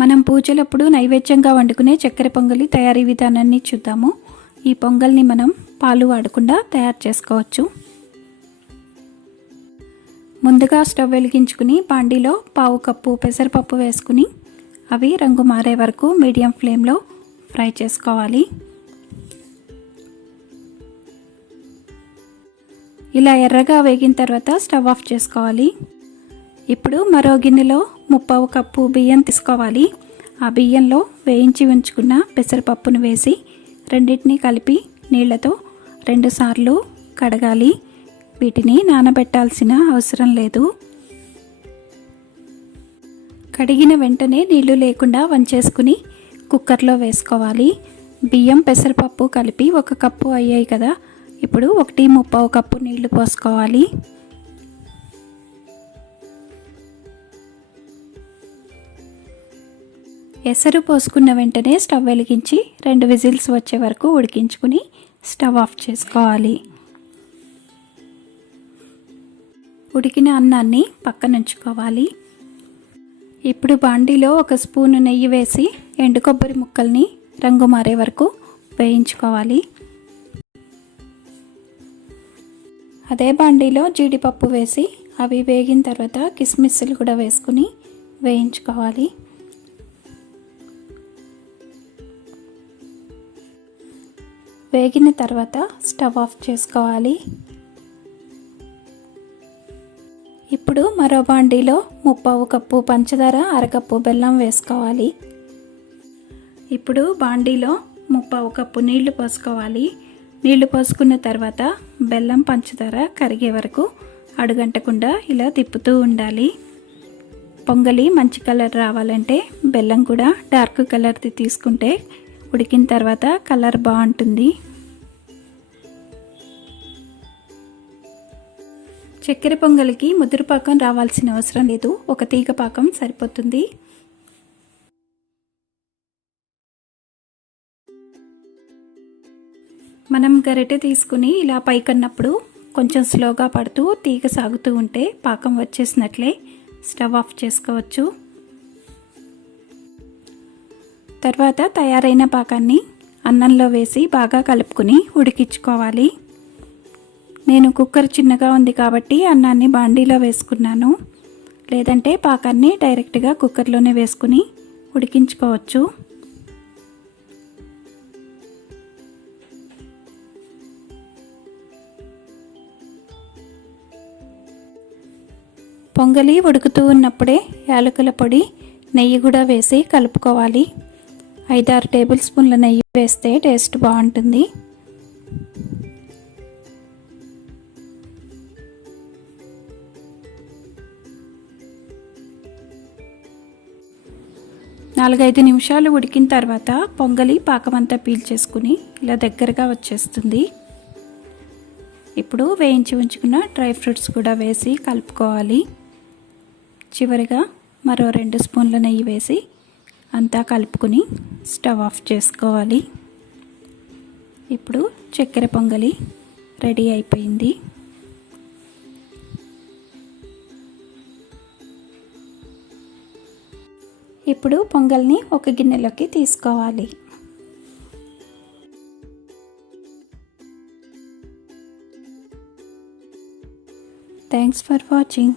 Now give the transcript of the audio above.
మనం పూజలప్పుడు నైవేద్యంగా వండుకునే చక్కెర పొంగలి తయారీ విధానాన్ని చూద్దాము. ఈ పొంగల్ని మనం పాలు వాడకుండా తయారు చేసుకోవచ్చు. ముందుగా స్టవ్ వెలిగించుకుని బాండీలో పావు కప్పు పెసరపప్పు వేసుకుని అవి రంగు మారే వరకు మీడియం ఫ్లేమ్లో ఫ్రై చేసుకోవాలి. ఇలా ఎర్రగా వేగిన తర్వాత స్టవ్ ఆఫ్ చేసుకోవాలి. ఇప్పుడు మరో గిన్నెలో ముప్పావు కప్పు బియ్యం తీసుకోవాలి. ఆ బియ్యంలో వేయించి ఉంచుకున్న పెసరపప్పును వేసి రెండింటిని కలిపి నీళ్లతో 2 సార్లు కడగాలి. వీటిని నానబెట్టాల్సిన అవసరం లేదు. కడిగిన వెంటనే నీళ్లు లేకుండా వంచేసుకుని కుక్కర్లో వేసుకోవాలి. బియ్యం పెసరపప్పు కలిపి 1 కప్పు అయ్యాయి కదా, ఇప్పుడు 1 కప్పు నీళ్లు పోసుకోవాలి. ఎసరు పోసుకున్న వెంటనే స్టవ్ వెలిగించి 2 విజిల్స్ వచ్చే వరకు ఉడికించుకుని స్టవ్ ఆఫ్ చేసుకోవాలి. ఉడికిన అన్నాన్ని పక్కనుంచుకోవాలి. ఇప్పుడు బాండీలో 1 స్పూను నెయ్యి వేసి ఎండు కొబ్బరి ముక్కల్ని రంగు మారే వరకు వేయించుకోవాలి. అదే బాండీలో జీడిపప్పు వేసి అవి వేగిన తర్వాత కిస్మిస్లు కూడా వేసుకుని వేయించుకోవాలి. వేగిన తర్వాత స్టవ్ ఆఫ్ చేసుకోవాలి. ఇప్పుడు మరో బాండీలో 1/2 కప్పు పంచదార, 1/2 కప్పు బెల్లం వేసుకోవాలి. ఇప్పుడు బాండీలో 1/2 కప్పు నీళ్లు పోసుకోవాలి. నీళ్లు పోసుకున్న తర్వాత బెల్లం పంచదార కరిగే వరకు అడుగంటకుండా ఇలా తిప్పుతూ ఉండాలి. పొంగలి మంచి కలర్ రావాలంటే బెల్లం కూడా డార్క్ కలర్ది తీసుకుంటే ఉడికిన తర్వాత కలర్ బాగుంటుంది. చక్కెర పొంగలికి ముదురు పాకం రావాల్సిన అవసరం లేదు, 1 తీగ పాకం సరిపోతుంది. మనం గరిటె తీసుకుని ఇలా పైకన్నప్పుడు కొంచెం స్లోగా పడుతూ తీగ సాగుతూ ఉంటే పాకం వచ్చేసినట్లే. స్టవ్ ఆఫ్ చేసుకోవచ్చు. తర్వాత తయారైన పాకాన్ని అన్నంలో వేసి బాగా కలుపుకుని ఉడికించుకోవాలి. నేను కుక్కర్ చిన్నగా ఉంది కాబట్టి అన్నాన్ని బాండీలో వేసుకున్నాను. లేదంటే పాకాన్ని డైరెక్ట్గా కుక్కర్లోనే వేసుకుని ఉడికించుకోవచ్చు. పొంగలి ఉడుకుతూ ఉన్నప్పుడే యాలకుల పొడి, నెయ్యి కూడా వేసి కలుపుకోవాలి. 5-6 టేబుల్ స్పూన్ల నెయ్యి వేస్తే టేస్ట్ బాగుంటుంది. నాలుగైదు నిమిషాలు ఉడికిన తర్వాత పొంగలి పాకమంతా పీల్చేసుకుని ఇలా దగ్గరగా వచ్చేస్తుంది. ఇప్పుడు వేయించి ఉంచుకున్న డ్రై ఫ్రూట్స్ కూడా వేసి కలుపుకోవాలి. చివరిగా మరో 2 స్పూన్ల నెయ్యి వేసి అంతా కలుపుకుని స్టవ్ ఆఫ్ చేసుకోవాలి. ఇప్పుడు చక్కెర పొంగలి రెడీ అయిపోయింది. ఇప్పుడు పొంగల్ని ఒక గిన్నెలోకి తీసుకోవాలి. Thanks for watching.